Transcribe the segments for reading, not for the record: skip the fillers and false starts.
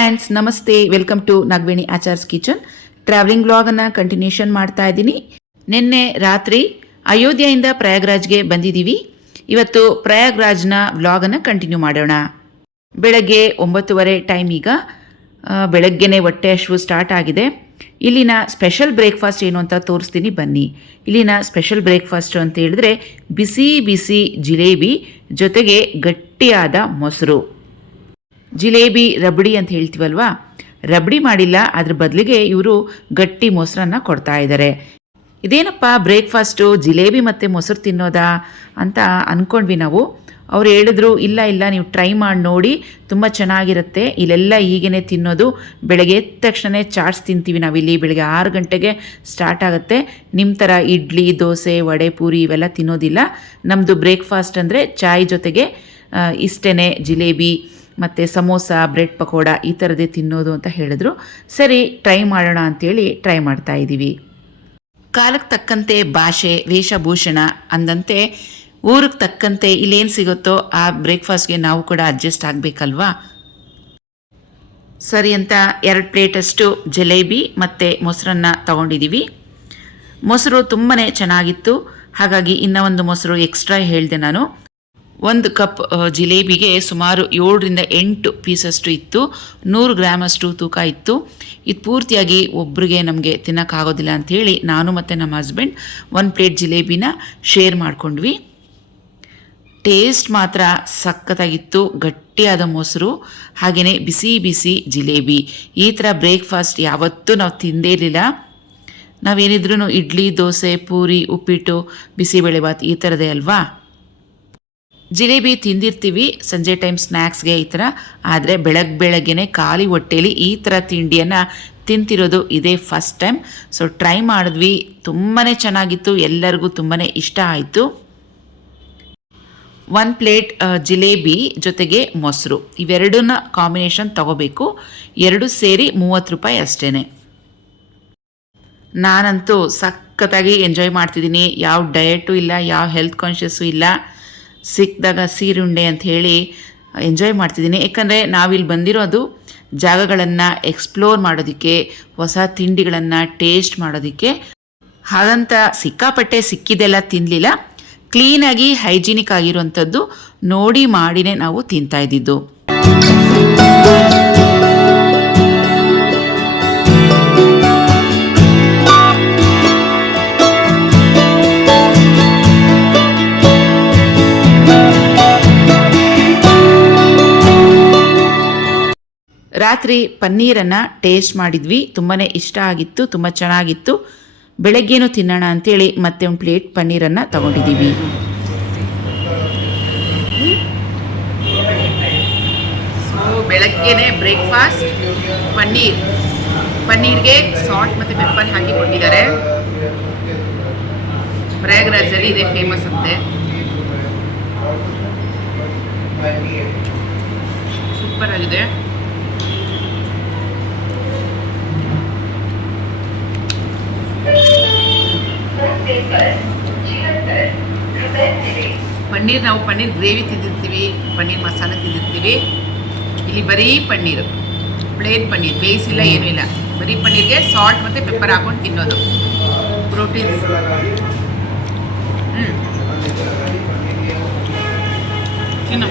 Friends, ನಮಸ್ತೆ. Welcome to Nagaveni Achar's kitchen. Travelling ವ್ಲಾಗನ್ನು continuation ಮಾಡ್ತಾ ಇದ್ದೀನಿ. ನಿನ್ನೆ ರಾತ್ರಿ ಅಯೋಧ್ಯೆಯಿಂದ ಪ್ರಯಾಗ್ರಾಜ್ಗೆ ಬಂದಿದ್ದೀವಿ. ಇವತ್ತು ಪ್ರಯಾಗ್ರಾಜ್ನ ವ್ಲಾಗನ್ನು ಕಂಟಿನ್ಯೂ ಮಾಡೋಣ. ಬೆಳಗ್ಗೆ 9:30 ಟೈಮ್. ಈಗ ಬೆಳಗ್ಗೆನೇ ಹೊಟ್ಟೆ ಹಸಿವು ಸ್ಟಾರ್ಟ್ ಆಗಿದೆ. ಇಲ್ಲಿನ ಸ್ಪೆಷಲ್ ಬ್ರೇಕ್ಫಾಸ್ಟ್ ಏನು ಅಂತ ತೋರಿಸ್ತೀನಿ ಬನ್ನಿ. ಇಲ್ಲಿನ ಸ್ಪೆಷಲ್ ಬ್ರೇಕ್ಫಾಸ್ಟ್ ಅಂತ ಹೇಳಿದ್ರೆ ಬಿಸಿ ಬಿಸಿ ಜಿಲೇಬಿ ಜೊತೆಗೆ ಗಟ್ಟಿಯಾದ ಮೊಸರು. ಜಿಲೇಬಿ ರಬಡಿ ಅಂತ ಹೇಳ್ತೀವಲ್ವಾ, ರಬಡಿ ಮಾಡಿಲ್ಲ, ಅದ್ರ ಬದಲಿಗೆ ಇವರು ಗಟ್ಟಿ ಮೊಸರನ್ನು ಕೊಡ್ತಾ ಇದ್ದಾರೆ. ಇದೇನಪ್ಪ ಬ್ರೇಕ್ಫಾಸ್ಟು ಜಿಲೇಬಿ ಮತ್ತು ಮೊಸರು ತಿನ್ನೋದಾ ಅಂತ ಅಂದ್ಕೊಂಡ್ವಿ ನಾವು. ಅವ್ರು ಹೇಳಿದ್ರು ಇಲ್ಲ ನೀವು ಟ್ರೈ ಮಾಡಿ ನೋಡಿ, ತುಂಬ ಚೆನ್ನಾಗಿರುತ್ತೆ. ಇಲ್ಲೆಲ್ಲ ಹೀಗೇ ತಿನ್ನೋದು. ಬೆಳಗ್ಗೆ ಎದ್ದ ತಕ್ಷಣ ಚಾಟ್ಸ್ ತಿಂತೀವಿ ನಾವಿಲ್ಲಿ. ಬೆಳಗ್ಗೆ 6 ಗಂಟೆಗೆ ಸ್ಟಾರ್ಟ್ ಆಗುತ್ತೆ. ನಿಮ್ಮ ಥರ ಇಡ್ಲಿ, ದೋಸೆ, ವಡೆ, ಪೂರಿ ಇವೆಲ್ಲ ತಿನ್ನೋದಿಲ್ಲ. ನಮ್ಮದು ಬ್ರೇಕ್ಫಾಸ್ಟ್ ಅಂದರೆ ಚಾಯ್ ಜೊತೆಗೆ ಇಷ್ಟೇ, ಜಿಲೇಬಿ ಮತ್ತು ಸಮೋಸ, ಬ್ರೆಡ್ ಪಕೋಡ ಈ ಥರದೇ ತಿನ್ನೋದು ಅಂತ ಹೇಳಿದ್ರು. ಸರಿ ಟ್ರೈ ಮಾಡೋಣ ಅಂಥೇಳಿ ಟ್ರೈ ಮಾಡ್ತಾ ಇದ್ದೀವಿ. ಕಾಲಕ್ಕೆ ತಕ್ಕಂತೆ ಭಾಷೆ, ವೇಷಭೂಷಣ ಅಂದಂತೆ ಊರಿಗೆ ತಕ್ಕಂತೆ ಇಲ್ಲೇನು ಸಿಗುತ್ತೋ ಆ ಬ್ರೇಕ್ಫಾಸ್ಟ್ಗೆ ನಾವು ಕೂಡ ಅಡ್ಜಸ್ಟ್ ಆಗಬೇಕಲ್ವಾ. ಸರಿ ಅಂತ 2 ಪ್ಲೇಟಷ್ಟು ಜಿಲೇಬಿ ಮತ್ತು ಮೊಸರನ್ನು ತಗೊಂಡಿದ್ದೀವಿ. ಮೊಸರು ತುಂಬಾ ಚೆನ್ನಾಗಿತ್ತು, ಹಾಗಾಗಿ ಇನ್ನೂ ಒಂದು ಮೊಸರು ಎಕ್ಸ್ಟ್ರಾ ಹೇಳಿದೆ ನಾನು. 1 ಕಪ್ ಜಿಲೇಬಿಗೆ ಸುಮಾರು 7ರಿಂದ 8 ಪೀಸಷ್ಟು ಇತ್ತು. 100 ಗ್ರಾಮಷ್ಟು ತೂಕ ಇತ್ತು. ಇದು ಪೂರ್ತಿಯಾಗಿ ಒಬ್ಬರಿಗೆ ನಮಗೆ ತಿನ್ನೋಕ್ಕಾಗೋದಿಲ್ಲ ಅಂಥೇಳಿ ನಾನು ಮತ್ತು ನಮ್ಮ ಹಸ್ಬೆಂಡ್ 1 ಪ್ಲೇಟ್ ಜಿಲೇಬಿನ ಶೇರ್ ಮಾಡ್ಕೊಂಡ್ವಿ. ಟೇಸ್ಟ್ ಮಾತ್ರ ಸಖತ್ತಾಗಿತ್ತು. ಗಟ್ಟಿಯಾದ ಮೊಸರು, ಹಾಗೆಯೇ ಬಿಸಿ ಬಿಸಿ ಜಿಲೇಬಿ. ಈ ಥರ ಬ್ರೇಕ್ಫಾಸ್ಟ್ ಯಾವತ್ತೂ ನಾವು ತಿಂದೇ ಇರಲಿಲ್ಲ. ನಾವೇನಿದ್ರೂ ಇಡ್ಲಿ, ದೋಸೆ, ಪೂರಿ, ಉಪ್ಪಿಟ್ಟು, ಬಿಸಿಬೇಳೆಭಾತ್ ಈ ಥರದೇ ಅಲ್ವಾ. ಜಿಲೇಬಿ ತಿಂದಿರ್ತೀವಿ ಸಂಜೆ ಟೈಮ್ ಸ್ನ್ಯಾಕ್ಸ್ಗೆ ಈ ಥರ, ಆದರೆ ಬೆಳಗ್ಗೆನೇ ಖಾಲಿ ಹೊಟ್ಟೆಯಲ್ಲಿ ಈ ಥರ ತಿಂಡಿಯನ್ನು ತಿಂತಿರೋದು ಇದೇ ಫಸ್ಟ್ ಟೈಮ್. ಸೊ ಟ್ರೈ ಮಾಡಿದ್ವಿ, ತುಂಬಾ ಚೆನ್ನಾಗಿತ್ತು. ಎಲ್ಲರಿಗೂ ತುಂಬಾ ಇಷ್ಟ ಆಯಿತು. 1 ಪ್ಲೇಟ್ ಜಿಲೇಬಿ ಜೊತೆಗೆ ಮೊಸರು ಇವೆರಡನ್ನ ಕಾಂಬಿನೇಷನ್ ತಗೋಬೇಕು. 2 ಸೇರಿ 30 ರೂಪಾಯಿ ಅಷ್ಟೇ. ನಾನಂತೂ ಸಖತ್ತಾಗಿ ಎಂಜಾಯ್ ಮಾಡ್ತಿದ್ದೀನಿ. ಯಾವ ಡಯಟು ಇಲ್ಲ, ಯಾವ ಹೆಲ್ತ್ ಕಾನ್ಷಿಯಸ್ಸು ಇಲ್ಲ. ಸಿಕ್ಕಿದಾಗ ಸೀರುಂಡೆ ಅಂತ ಹೇಳಿ ಎಂಜಾಯ್ ಮಾಡ್ತಿದ್ದೀನಿ. ಯಾಕಂದರೆ ನಾವಿಲ್ಲಿ ಬಂದಿರೋದು ಜಾಗಗಳನ್ನು ಎಕ್ಸ್ಪ್ಲೋರ್ ಮಾಡೋದಕ್ಕೆ, ಹೊಸ ತಿಂಡಿಗಳನ್ನು ಟೇಸ್ಟ್ ಮಾಡೋದಕ್ಕೆ. ಹಾಗಂತ ಸಿಕ್ಕಾಪಟ್ಟೆ ಸಿಕ್ಕಿದೆಲ್ಲ ತಿನ್ನಲಿಲ್ಲ. ಕ್ಲೀನಾಗಿ ಹೈಜಿನಿಕ್ ಆಗಿರುವಂಥದ್ದು ನೋಡಿ ಮಾಡಿನೇ ನಾವು ತಿಂತಾ ಇದ್ದಿದ್ದು. ರಾತ್ರಿ ಪನ್ನೀರನ್ನು ಟೇಸ್ಟ್ ಮಾಡಿದ್ವಿ, ತುಂಬಾ ಇಷ್ಟ ಆಗಿತ್ತು, ತುಂಬ ಚೆನ್ನಾಗಿತ್ತು. ಬೆಳಗ್ಗೆನೂ ತಿನ್ನೋಣ ಅಂಥೇಳಿ ಮತ್ತೆ 1 ಪ್ಲೇಟ್ ಪನ್ನೀರನ್ನು ತಗೊಂಡಿದ್ದೀವಿ. ಸೊ ಬೆಳಗ್ಗೆನೇ ಬ್ರೇಕ್ಫಾಸ್ಟ್ ಪನ್ನೀರ್ಗೆ ಸಾಲ್ಟ್ ಮತ್ತು ಪೆಪ್ಪರ್ ಹಾಕಿ ಕೊಟ್ಟಿದ್ದಾರೆ. ಪ್ರಯಾಗ್ರಾಜಲ್ಲಿ ಇದೇ ಫೇಮಸ್ ಅಂತೆ. ಸೂಪರ್ ಆಗಿದೆ. ನಾವು ಪನ್ನೀರ್ ಗ್ರೇವಿ ತಿಂದಿರ್ತೀವಿ, ಪನ್ನೀರ್ ಮಸಾಲೆ ತಿಂದಿರ್ತೀವಿ. ಇಲ್ಲಿ ಬರೀ ಪನ್ನೀರು, ಪ್ಲೇನ್ ಪನ್ನೀರ್, ಬೇಯಿಸಿಲ್ಲ, ಏನೂ ಇಲ್ಲ. ಬರೀ ಪನ್ನೀರ್ಗೆ ಸಾಲ್ಟ್ ಮತ್ತು ಪೆಪ್ಪರ್ ಹಾಕೊಂಡು ತಿನ್ನೋದು. ಪ್ರೋಟೀನ್ಸ್. ತಿನ್ನೋ.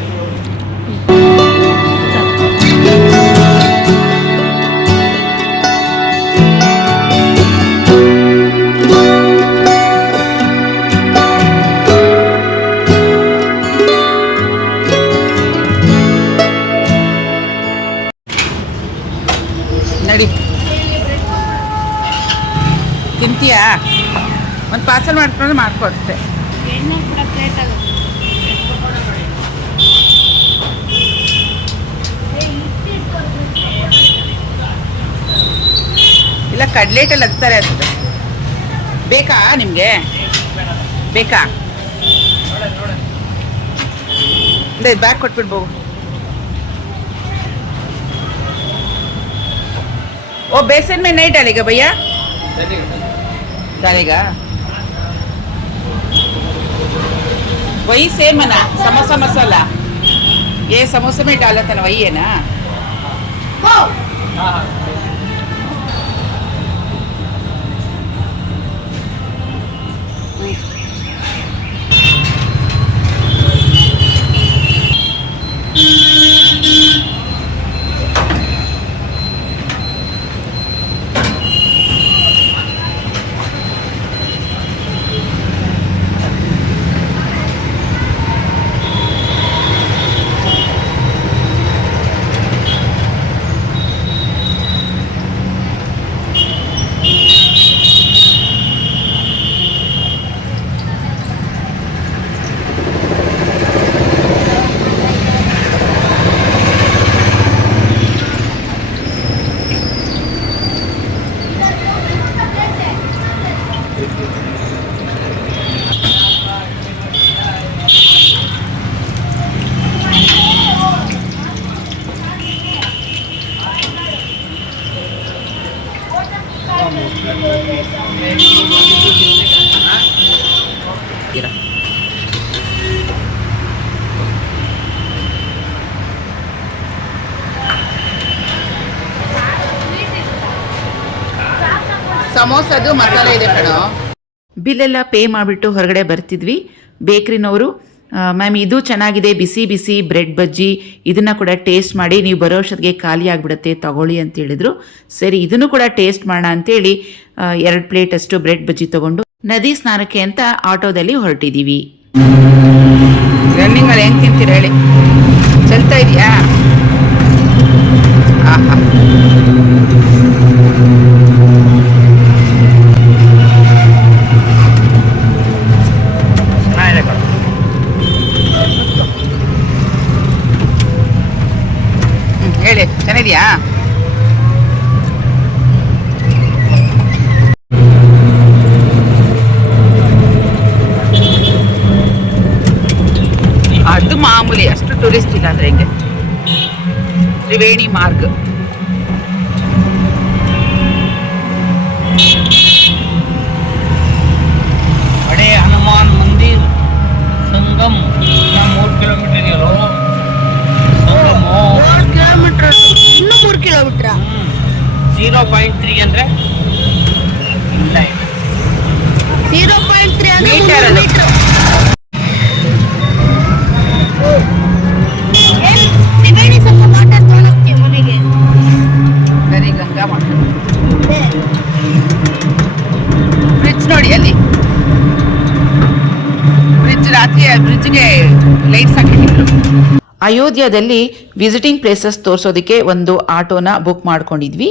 ನಡಿ, ತಿಂತೀಯಾ? ಒಂದು ಪಾರ್ಸಲ್ ಮಾಡ್ಕೊಂಡ್ರೆ ಮಾಡ್ಕೊಡ್ತೆ. ಇಲ್ಲ, ಕಡ್ಲೆಟಲ್ಲಿ ಹತ್ತಾರೆ ಅದು. ಬೇಕಾ ನಿಮಗೆ? ಬೇಕಾ? ಅದೇ ಬ್ಯಾಗ್ ಕೊಟ್ಬಿಡ್ಬೋದು. ओ बेसन में नहीं डालेगा भैया? डालेगा। वही सेम है ना, समोसा मसाला, ये समोसे में डाला था ना, वही है ना। ಸಮೋಸದು ಮಸಾಲೆ ಇದೆ ಕಣೋ. ಬಿಲ್ಲೆಲ್ಲ ಪೇ ಮಾಡಿಬಿಟ್ಟು ಹೊರಗಡೆ ಬರ್ತಿದ್ವಿ. ಬೇಕ್ರಿನವರು ಮ್ಯಾಮ್ ಇದು ಚೆನ್ನಾಗಿದೆ, ಬಿಸಿ ಬಿಸಿ ಬ್ರೆಡ್ ಬಜ್ಜಿ, ಇದನ್ನು ಕೂಡ ಟೇಸ್ಟ್ ಮಾಡಿ, ನೀವು ಬರೋ ಅಷ್ಟೊತ್ತಿಗೆ ಖಾಲಿ ಆಗಿಬಿಡುತ್ತೆ, ತಗೊಳ್ಳಿ ಅಂತ ಹೇಳಿದರು. ಸರಿ ಇದನ್ನು ಕೂಡ ಟೇಸ್ಟ್ ಮಾಡೋಣ ಅಂತೇಳಿ 2 ಪ್ಲೇಟ್ ಅಷ್ಟು ಬ್ರೆಡ್ ಬಜ್ಜಿ ತೊಗೊಂಡು ನದಿ ಸ್ನಾನಕ್ಕೆ ಅಂತ ಆಟೋದಲ್ಲಿ ಹೊರಟಿದ್ದೀವಿ. ರನ್ನಿಂಗಲ್ಲಿ ಹೆಂಗೆ ತಿಂತೀರ ಹೇಳಿ, ಚಲ್ತಾ ಇದೆಯಾ? ಆಹಾ, ಹೇಳಿ ಚೆನ್ನಾಗಿದೆಯಾ? ಅದು ಮಾಮೂಲಿ, ಅಷ್ಟು ಟೂರಿಸ್ಟ್ ಇಲ್ಲ ಅಂದ್ರೆ ಹೆಂಗೆ. ತ್ರಿವೇಣಿ ಮಾರ್ಗ್. बड़े हनुमान मंदिर संगम 3 किलोमीटर ಇರೋ ಸಂಗಮ 4 ಕಿಲೋಮೀಟರ್, ಇನ್ನು 3 ಕಿಲೋಮೀಟರ್. 0.3 ಅಂದ್ರೆ ಇಲ್ಲ, 0.3 ಅಂದ್ರೆ ಮೀಟರ್ 3 ಅದು. ಮೀಟರ್. ತ್ರಿವೇಣಿ ಸಂಗಮ ತಗೊಂಡೋಗ್ತೀವಿ ಮನೆಗೆ. ಬರೀ ಗಂಗಾ ಮಠ. ಬ್ರಿಡ್ಜ್ ನೋಡಿ ಅಲ್ಲಿ, ಬ್ರಿಡ್ಜ್ ರಾತ್ರಿ ಬ್ರಿಡ್ಜ್ಗೆ ಲೈಟ್ಸ್ ಹಾಕಿಟ್ಟಿದ್ರು. ಅಯೋಧ್ಯದಲ್ಲಿ ವಿಸಿಟಿಂಗ್ ಪ್ಲೇಸಸ್ ತೋರಿಸೋದಕ್ಕೆ ಒಂದು ಆಟೋನ ಬುಕ್ ಮಾಡ್ಕೊಂಡಿದ್ವಿ,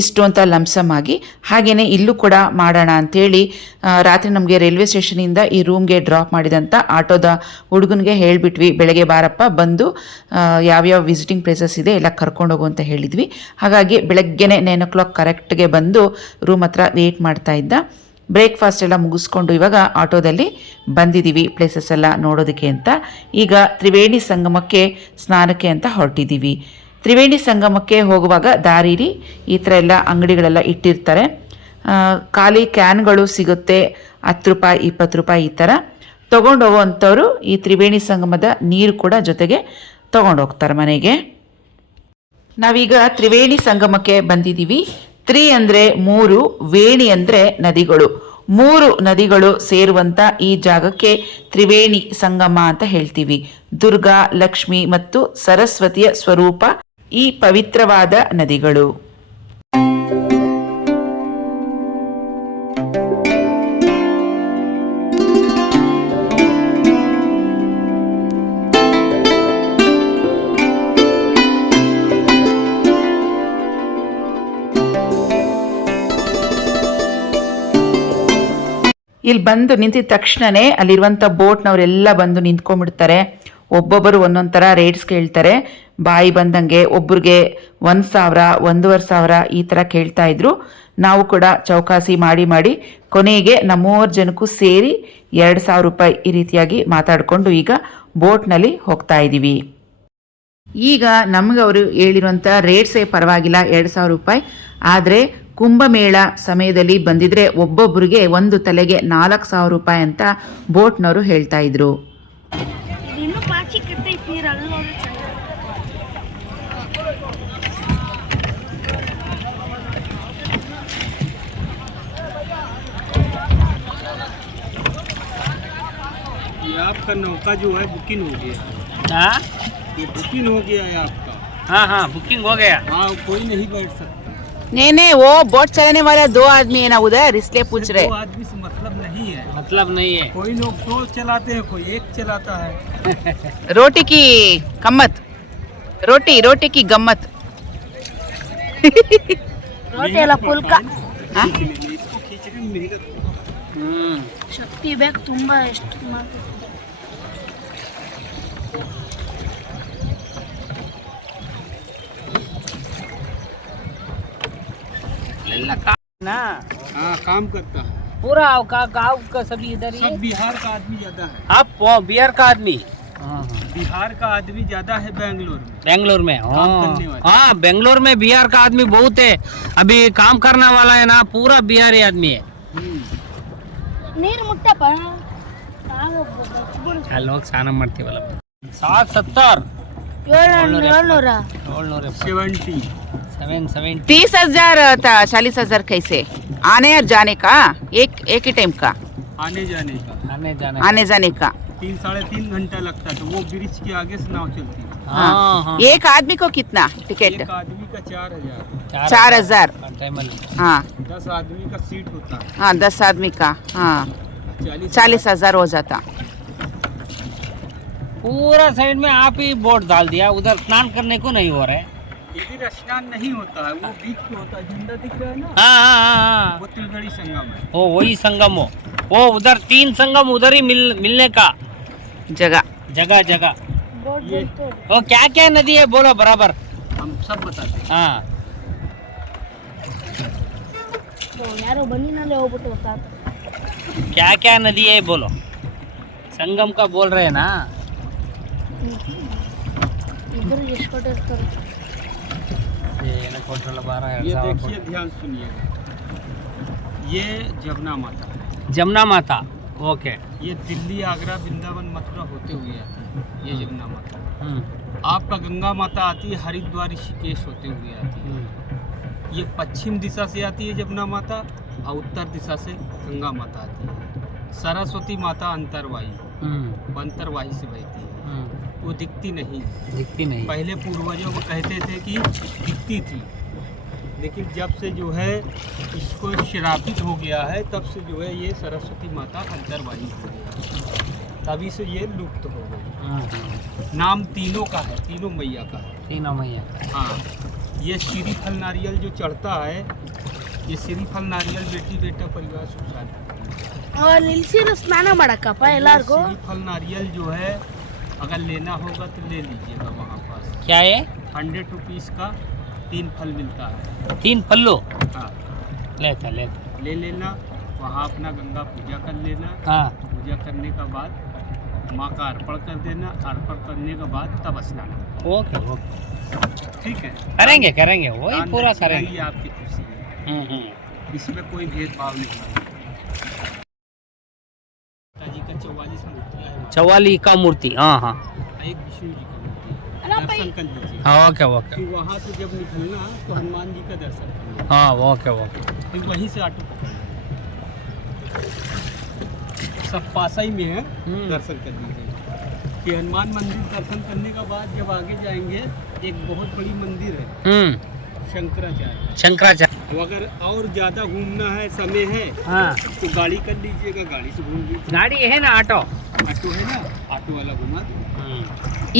ಇಷ್ಟು ಅಂತ ಲಂಸಮ್ ಆಗಿ. ಹಾಗೆಯೇ ಇಲ್ಲೂ ಕೂಡ ಮಾಡೋಣ ಅಂಥೇಳಿ ರಾತ್ರಿ ನಮಗೆ ರೈಲ್ವೆ ಸ್ಟೇಷನಿಂದ ಈ ರೂಮ್ಗೆ ಡ್ರಾಪ್ ಮಾಡಿದಂಥ ಆಟೋದ ಹುಡುಗನಿಗೆ ಹೇಳಿಬಿಟ್ವಿ, ಬೆಳಗ್ಗೆ ಬಾರಪ್ಪ ಬಂದು ಯಾವ್ಯಾವ ವಿಸಿಟಿಂಗ್ ಪ್ಲೇಸಸ್ ಇದೆ ಎಲ್ಲ ಕರ್ಕೊಂಡೋಗು ಅಂತ ಹೇಳಿದ್ವಿ. ಹಾಗಾಗಿ ಬೆಳಗ್ಗೆನೇ 9 o'clock ಕರೆಕ್ಟ್ಗೆ ಬಂದು ರೂಮ್ ಹತ್ರ ವೇಟ್ ಮಾಡ್ತಾ ಇದ್ದ. ಬ್ರೇಕ್ಫಾಸ್ಟ್ ಎಲ್ಲ ಮುಗಿಸ್ಕೊಂಡು ಇವಾಗ ಆಟೋದಲ್ಲಿ ಬಂದಿದ್ದೀವಿ ಪ್ಲೇಸಸ್ ಎಲ್ಲ ನೋಡೋದಕ್ಕೆ ಅಂತ. ಈಗ ತ್ರಿವೇಣಿ ಸಂಗಮಕ್ಕೆ ಸ್ನಾನಕ್ಕೆ ಅಂತ ಹೊರಟಿದ್ದೀವಿ. ತ್ರಿವೇಣಿ ಸಂಗಮಕ್ಕೆ ಹೋಗುವಾಗ ದಾರಿಲಿ ಈ ಥರ ಎಲ್ಲ ಅಂಗಡಿಗಳೆಲ್ಲ ಇಟ್ಟಿರ್ತಾರೆ. ಖಾಲಿ ಕ್ಯಾನ್ಗಳು ಸಿಗುತ್ತೆ, 10 ರೂಪಾಯಿ 20 ರೂಪಾಯಿ ಈ ಥರ. ತೊಗೊಂಡೋಗೋವಂಥವ್ರು ಈ ತ್ರಿವೇಣಿ ಸಂಗಮದ ನೀರು ಕೂಡ ಜೊತೆಗೆ ತೊಗೊಂಡೋಗ್ತಾರೆ ಮನೆಗೆ. ನಾವೀಗ ತ್ರಿವೇಣಿ ಸಂಗಮಕ್ಕೆ ಬಂದಿದ್ದೀವಿ. ತ್ರಿ ಅಂದರೆ 3, ವೇಣಿ ಅಂದರೆ ನದಿಗಳು. 3 ನದಿಗಳು ಸೇರುವಂಥ ಈ ಜಾಗಕ್ಕೆ ತ್ರಿವೇಣಿ ಸಂಗಮ ಅಂತ ಹೇಳ್ತೀವಿ. ದುರ್ಗಾ, ಲಕ್ಷ್ಮಿ ಮತ್ತು ಸರಸ್ವತಿಯ ಸ್ವರೂಪ ಈ ಪವಿತ್ರವಾದ ನದಿಗಳು. ಇಲ್ಲಿ ಬಂದು ನಿಂತಿದ ತಕ್ಷಣವೇ ಅಲ್ಲಿರುವಂಥ ಬೋಟ್ನವರೆಲ್ಲ ಬಂದು ನಿಂತ್ಕೊಂಡ್ಬಿಡ್ತಾರೆ. ಒಬ್ಬೊಬ್ಬರು ಒಂದೊಂದು ಥರ ರೇಟ್ಸ್ ಕೇಳ್ತಾರೆ. ಬಾಯಿ ಬಂದಂಗೆ ಒಬ್ರಿಗೆ 1,000, 1,500 ಈ ಥರ ಕೇಳ್ತಾ ಇದ್ರು. ನಾವು ಕೂಡ ಚೌಕಾಸಿ ಮಾಡಿ ಕೊನೆಗೆ ನಮ್ಮೂರು ಜನಕ್ಕೂ ಸೇರಿ 2,000 ರೂಪಾಯಿ ಈ ರೀತಿಯಾಗಿ ಮಾತಾಡಿಕೊಂಡು ಈಗ ಬೋಟ್ನಲ್ಲಿ ಹೋಗ್ತಾ ಇದ್ದೀವಿ. ಈಗ ನಮಗೆ ಅವರು ಹೇಳಿರುವಂಥ ರೇಟ್ಸೇ ಪರವಾಗಿಲ್ಲ, 2,000 ರೂಪಾಯಿ. ಆದರೆ ಕುಂಭಮೇಳ ಸಮಯದಲ್ಲಿ ಬಂದಿದ್ರೆ ಒಬ್ಬೊಬ್ಬರಿಗೆ ಒಂದು ತಲೆಗೆ 4,000 ರೂಪಾಯಿ ಅಂತ ಬೋಟ್ನವರು ಹೇಳ್ತಾ ಇದ್ರು. आपका नौका जो है बुकिंग हो गया, हाँ ये बुकिंग हो गया है आपका। हाँ हाँ बुकिंग हो गया। हाँ कोई नहीं बैठ सकता। नहीं नहीं, वो बोट चलाने वाला 2 आदमी है ना उधर, इसलिए पूछ रहे। 2 आदमी से मतलब नहीं है, मतलब नहीं है। कोई लोग 2 चलाते हैं, कोई 1 चलाता है। रोटी की गम्मत, रोटी की गम्मत। ರೋಟಿ ಎಲ್ಲ ಪುಲ್ಕ. हाँ? इसको खींचने में मेहनत ಶಕ್ತಿ ಬೇಕು ತುಂಬಾ, ಎಷ್ಟು ಮಾಡ್ಬೇಕು. ना हाँ काम करता है। पूरा गाँव का सभी इधर ही सब है। बिहार का आदमी ज्यादा है, आप बिहार का आदमी। हाँ बिहार का आदमी ज्यादा है बेंगलोर में। बेंगलोर में। काम करने वाले। हाँ बेंगलोर में बिहार का आदमी बहुत है। अभी काम करने वाला है ना पूरा बिहारी आदमी है। ನೀರು ಮುಟ್ಟಪ್ಪ. ಅಲ್ಲಿ ಹೋಗಿ ಸ್ನಾನ ಮಾಡ್ತೀವಲ್ಲ 770 ಏಳ್ನೂರ 70 770 30,000 था, 40,000 कैसे आने और जाने का? एक ही टाइम का आने जाने का आने जाने। आने जाने का। 3-3.5 घंटा लगता है, तो वो ब्रिज के आगे से नाव चलती है। हाँ हाँ एक आदमी को कितना टिकट? एक आदमी का 4,000, 4,000। टाइमಲ್ಲಿ हाँ 10 आदमी का सीट होता है, हाँ, 10 आदमी का, हाँ 40,000 हो जाता। पूरा साइड में आप ही बोट डाल दिया, उधर स्नान करने को नहीं हो रहा है। इधर स्नान नहीं होता है, वो बीच पे होता है, झंडा दिख रहा है ना, हाँ हाँ हाँ वो तिलगड़ी संगम है। वो वही संगम हो, वो उधर 3 संगम उधर ही मिलने का जगह जगह। ये वो क्या क्या नदी है बोलो बराबर। हम सब बताते हैं। हाँ ಯಾರೋ ಬನ್ನಿನಲ್ಲೇ ಹೋಗ್ಬಿಟ್ಟು ಸಾಕು. क्या क्या नदी है बोलो, संगम का बोल रहे हैं ना। ಇಬ್ಬರು ಎಷ್ಟು ಕೊಟ್ಟಿರ್ತಾರೆ. ये देखिए ध्यान सुनिएगा, ये जमुना माता, जमुना माता। ओके। ये दिल्ली आगरा वृंदावन मथुरा होते हुए आती है, ये जमुना माता। आपका गंगा माता आती है हरिद्वार ऋषिकेश होते हुए आती है। ये पश्चिम दिशा से आती है जमुना माता, और उत्तर दिशा से गंगा माता आती है। सरस्वती माता अंतरवाही, वो अंतरवाही से बहती है, वो दिखती नहीं है। दिखती नहीं। पहले पूर्वजों को कहते थे कि दिखती थी, लेकिन जब से जो है इसको श्रापित हो गया है, तब से जो है ये सरस्वती माता अंतरवाही हो गई, तभी से ये लुप्त हो गई। नाम तीनों का है, तीनों मैया का है। तीनों मैया। हाँ, ये श्रीफल नारियल जो चढ़ता है, ये श्रीफल नारियल बेटी बेटा परिवार सुख शांति। ಅಲ್ಲಿ ನಿಲ್ಸಿರೋ ಸ್ನಾನ ಮಾಡಕ್ಕಪ್ಪ ಎಲ್ಲಾರ್ಗೂ. श्रीफल नारियल जो है अगर लेना होगा तो ले लीजिएगा वहाँ पास। क्या है? 100 रुपीज़ का 3 फल मिलता है। 3 पल्लू हाँ, लेता ले लेना, वहाँ अपना गंगा पूजा कर लेना। हाँ पूजा करने का बाद माँ का अर्पण कर देना, अर्पण करने के बाद तब स्नान। ओके ओके ठीक है, करेंगे वही दान पूरा दक्षिणा करेंगे। ही आपकी खुशी है, इसमें कोई भेदभाव नहीं है। जी का 44 मूर्तियाँ हैं, 44 का मूर्ति। हाँ हाँ एक विष्णु जी का मूर्ति है। दर्शन कर लीजिए। हाँ ओके ओके। फिर वहाँ से जब निकलना तो हनुमान जी का दर्शन करना, हाँ ओके ओके। फिर वहीं से ऑटो पकड़ना, सब पास ही में है, दर्शन कर लीजिए। कि हनुमान मंदिर दर्शन करने के बाद जब आगे जाएंगे, एक बहुत बड़ी मंदिर है शंकराचार्य। तो अगर और ज़्यादा घूमना है, समय है, हाँ तो गाड़ी कर लीजिएगा, गाड़ी से घूम लीजिए। गाड़ी है ना ऑटो। ऑटो है ना, ऑटो वाला घुमा दो।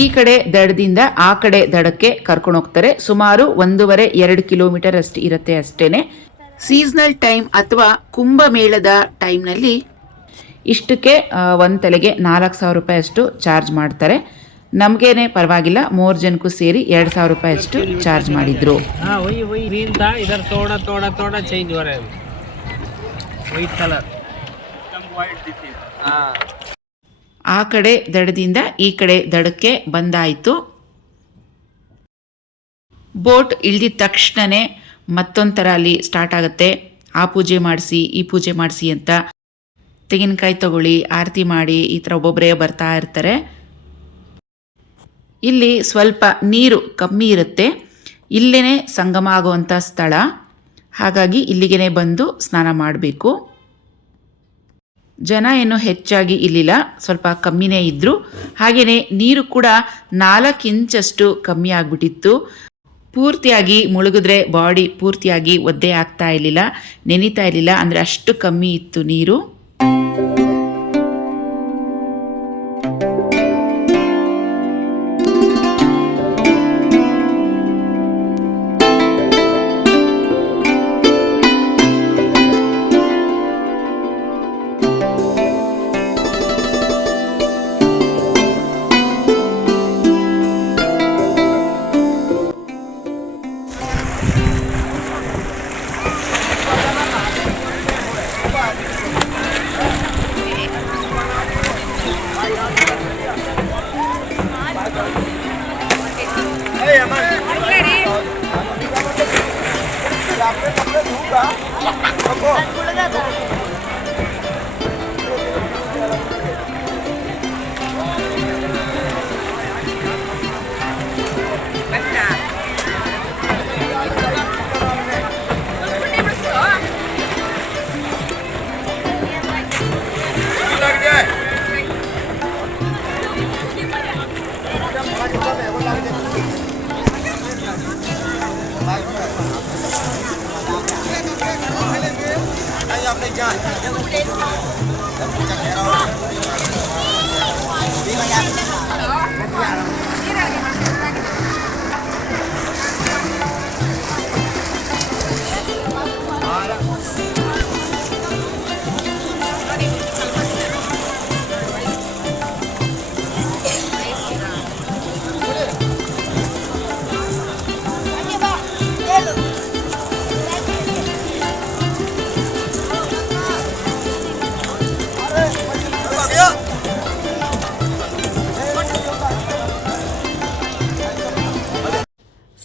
ಈ ಕಡೆ ದಡದಿಂದ ಆ ಕಡೆ ದಡಕ್ಕೆ ಕರ್ಕೊಂಡು ಹೋಗ್ತಾರೆ. ಸುಮಾರು 1.5-2 ಕಿಲೋಮೀಟರ್ ಅಷ್ಟು ಇರುತ್ತೆ ಅಷ್ಟೇನೆ. ಸೀಸನಲ್ ಟೈಮ್ ಅಥವಾ ಕುಂಭಮೇಳದ ಟೈಮ್ನಲ್ಲಿ ಇಷ್ಟಕ್ಕೆ ಒಂದು ತಲೆಗೆ 4,000 ರೂಪಾಯಿ ಅಷ್ಟು ಚಾರ್ಜ್ ಮಾಡ್ತಾರೆ. ನಮಗೇನೆ ಪರವಾಗಿಲ್ಲ, 3 ಜನಕ್ಕೂ ಸೇರಿ 2,000 ರೂಪಾಯಿ ಅಷ್ಟು ಚಾರ್ಜ್ ಮಾಡಿದ್ರು. हाँ वही ग्रीन था, इधर थोड़ा चेंज हो रहा है, वही कलर एकदम वाइट दिखेगा। हाँ ಆ ಕಡೆ ದಡದಿಂದ ಈ ಕಡೆ ದಡಕ್ಕೆ ಬಂದಾಯಿತು. ಬೋಟ್ ಇಳಿದಿದ ತಕ್ಷಣವೇ ಮತ್ತೊಂಥರ ಅಲ್ಲಿ ಸ್ಟಾರ್ಟ್ ಆಗುತ್ತೆ. ಆ ಪೂಜೆ ಮಾಡಿಸಿ ಈ ಪೂಜೆ ಮಾಡಿಸಿ ಅಂತ ತೆಂಗಿನಕಾಯಿ ತಗೊಳ್ಳಿ, ಆರತಿ ಮಾಡಿ, ಈ ಥರ ಒಬ್ಬೊಬ್ಬರೇ ಬರ್ತಾ ಇರ್ತಾರೆ. ಇಲ್ಲಿ ಸ್ವಲ್ಪ ನೀರು ಕಮ್ಮಿ ಇರುತ್ತೆ, ಇಲ್ಲೇ ಸಂಗಮ ಆಗುವಂಥ ಸ್ಥಳ, ಹಾಗಾಗಿ ಇಲ್ಲಿಗೆ ಬಂದು ಸ್ನಾನ ಮಾಡಬೇಕು. ಜನ ಏನು ಹೆಚ್ಚಾಗಿ ಇರಲಿಲ್ಲ, ಸ್ವಲ್ಪ ಕಮ್ಮಿನೇ ಇದ್ದರು. ಹಾಗೆಯೇ ನೀರು ಕೂಡ 4 ಇಂಚಷ್ಟು ಕಮ್ಮಿ ಆಗಿಬಿಟ್ಟಿತ್ತು. ಪೂರ್ತಿಯಾಗಿ ಮುಳುಗಿದ್ರೆ ಬಾಡಿ ಪೂರ್ತಿಯಾಗಿ ಒದ್ದೆ ಆಗ್ತಾ ಇರಲಿಲ್ಲ, ನೆನೀತಾ ಇರಲಿಲ್ಲ, ಅಂದರೆ ಅಷ್ಟು ಕಮ್ಮಿ ಇತ್ತು ನೀರು.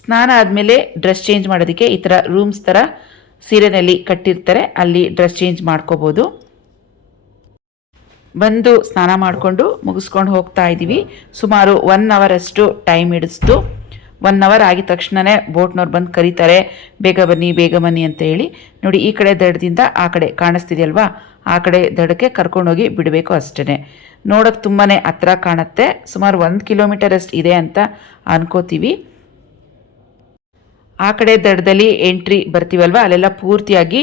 ಸ್ನಾನ ಆದಮೇಲೆ ಡ್ರೆಸ್ ಚೇಂಜ್ ಮಾಡೋದಕ್ಕೆ ಈ ಥರ ರೂಮ್ಸ್ ಥರ ಸೀರೆನಲ್ಲಿ ಕಟ್ಟಿರ್ತಾರೆ, ಅಲ್ಲಿ ಡ್ರೆಸ್ ಚೇಂಜ್ ಮಾಡ್ಕೋಬೋದು. ಬಂದು ಸ್ನಾನ ಮಾಡಿಕೊಂಡು ಮುಗಿಸ್ಕೊಂಡು ಹೋಗ್ತಾ ಇದ್ದೀವಿ. ಸುಮಾರು 1 ಅವರ್ ಅಷ್ಟು ಟೈಮ್ ಹಿಡಿಸ್ತು. 1 ಅವರ್ ಆಗಿದ ತಕ್ಷಣವೇ ಬೋಟ್ನವ್ರು ಬಂದು ಕರೀತಾರೆ, ಬೇಗ ಬನ್ನಿ ಅಂತ ಹೇಳಿ. ನೋಡಿ, ಈ ಕಡೆ ದಡದಿಂದ ಆ ಕಡೆ ಕಾಣಿಸ್ತಿದೆಯಲ್ವಾ, ಆ ಕಡೆ ದಡಕ್ಕೆ ಕರ್ಕೊಂಡೋಗಿ ಬಿಡಬೇಕು ಅಷ್ಟೇ. ನೋಡೋಕ್ಕೆ ತುಂಬಾ ಹತ್ರ ಕಾಣುತ್ತೆ. ಸುಮಾರು 1 ಕಿಲೋಮೀಟರ್ ಅಷ್ಟು ಇದೆ ಅಂತ ಅನ್ಕೋತೀವಿ. ಆ ಕಡೆ ದಡದಲ್ಲಿ ಎಂಟ್ರಿ ಬರ್ತೀವಲ್ವ, ಅಲ್ಲೆಲ್ಲ ಪೂರ್ತಿಯಾಗಿ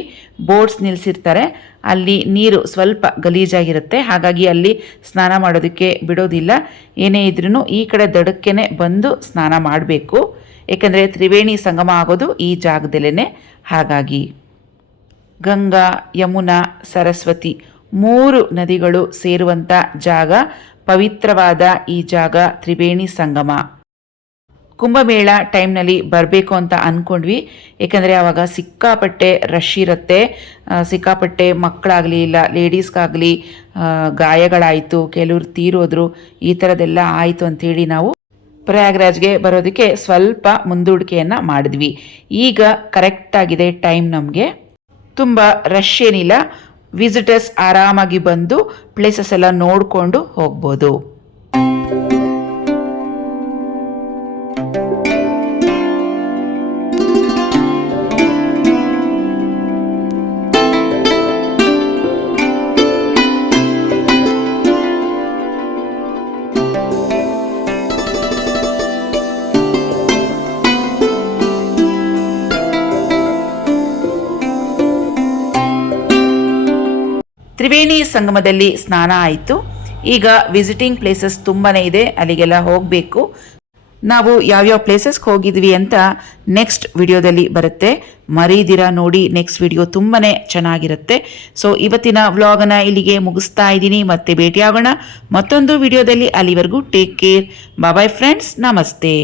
ಬೋಟ್ಸ್ ನಿಲ್ಲಿಸಿರ್ತಾರೆ. ಅಲ್ಲಿ ನೀರು ಸ್ವಲ್ಪ ಗಲೀಜಾಗಿರುತ್ತೆ, ಹಾಗಾಗಿ ಅಲ್ಲಿ ಸ್ನಾನ ಮಾಡೋದಕ್ಕೆ ಬಿಡೋದಿಲ್ಲ. ಏನೇ ಇದ್ರೂ ಈ ಕಡೆ ದಡಕ್ಕೇ ಬಂದು ಸ್ನಾನ ಮಾಡಬೇಕು, ಏಕೆಂದರೆ ತ್ರಿವೇಣಿ ಸಂಗಮ ಆಗೋದು ಈ ಜಾಗದಲ್ಲೇ. ಹಾಗಾಗಿ ಗಂಗಾ, ಯಮುನಾ, ಸರಸ್ವತಿ 3 ನದಿಗಳು ಸೇರುವಂಥ ಜಾಗ, ಪವಿತ್ರವಾದ ಈ ಜಾಗ ತ್ರಿವೇಣಿ ಸಂಗಮ. ಕುಂಭಮೇಳ ಟೈಮ್ನಲ್ಲಿ ಬರಬೇಕು ಅಂತ ಅಂದ್ಕೊಂಡ್ವಿ, ಏಕೆಂದರೆ ಆವಾಗ ಸಿಕ್ಕಾಪಟ್ಟೆ ರಶ್ ಇರುತ್ತೆ. ಸಿಕ್ಕಾಪಟ್ಟೆ ಮಕ್ಕಳಾಗಲಿ ಇಲ್ಲ ಲೇಡೀಸ್ಗಾಗಲಿ ಗಾಯಗಳಾಯಿತು, ಕೆಲವ್ರು ತೀರೋದ್ರು, ಈ ಥರದ್ದೆಲ್ಲ ಆಯಿತು ಅಂಥೇಳಿ ನಾವು ಪ್ರಯಾಗ್ರಾಜ್ಗೆ ಬರೋದಕ್ಕೆ ಸ್ವಲ್ಪ ಮುಂದೂಡಿಕೆಯನ್ನು ಮಾಡಿದ್ವಿ. ಈಗ ಕರೆಕ್ಟಾಗಿದೆ ಟೈಮ್, ನಮಗೆ ತುಂಬ ರಶ್ ಏನಿಲ್ಲ. ವಿಸಿಟರ್ಸ್ ಆರಾಮಾಗಿ ಬಂದು ಪ್ಲೇಸಸ್ ಎಲ್ಲ ನೋಡಿಕೊಂಡು ಹೋಗ್ಬೋದು. ತ್ರಿವೇಣಿ ಸಂಗಮದಲ್ಲಿ ಸ್ನಾನ ಆಯಿತು. ಈಗ ವಿಸಿಟಿಂಗ್ ಪ್ಲೇಸಸ್ ತುಂಬಾ ಇದೆ, ಅಲ್ಲಿಗೆಲ್ಲ ಹೋಗಬೇಕು. ನಾವು ಯಾವ್ಯಾವ ಪ್ಲೇಸಸ್ಗೆ ಹೋಗಿದ್ವಿ ಅಂತ ನೆಕ್ಸ್ಟ್ ವಿಡಿಯೋದಲ್ಲಿ ಬರುತ್ತೆ, ಮರೀದಿರ ನೋಡಿ. ನೆಕ್ಸ್ಟ್ ವಿಡಿಯೋ ತುಂಬಾ ಚೆನ್ನಾಗಿರುತ್ತೆ. ಸೊ ಇವತ್ತಿನ ವ್ಲಾಗನ್ನು ಇಲ್ಲಿಗೆ ಮುಗಿಸ್ತಾ ಇದ್ದೀನಿ. ಮತ್ತೆ ಭೇಟಿಯಾಗೋಣ ಮತ್ತೊಂದು ವಿಡಿಯೋದಲ್ಲಿ. ಅಲ್ಲಿವರೆಗೂ ಟೇಕ್ ಕೇರ್, ಬಾಯ್ ಫ್ರೆಂಡ್ಸ್, ನಮಸ್ತೆ.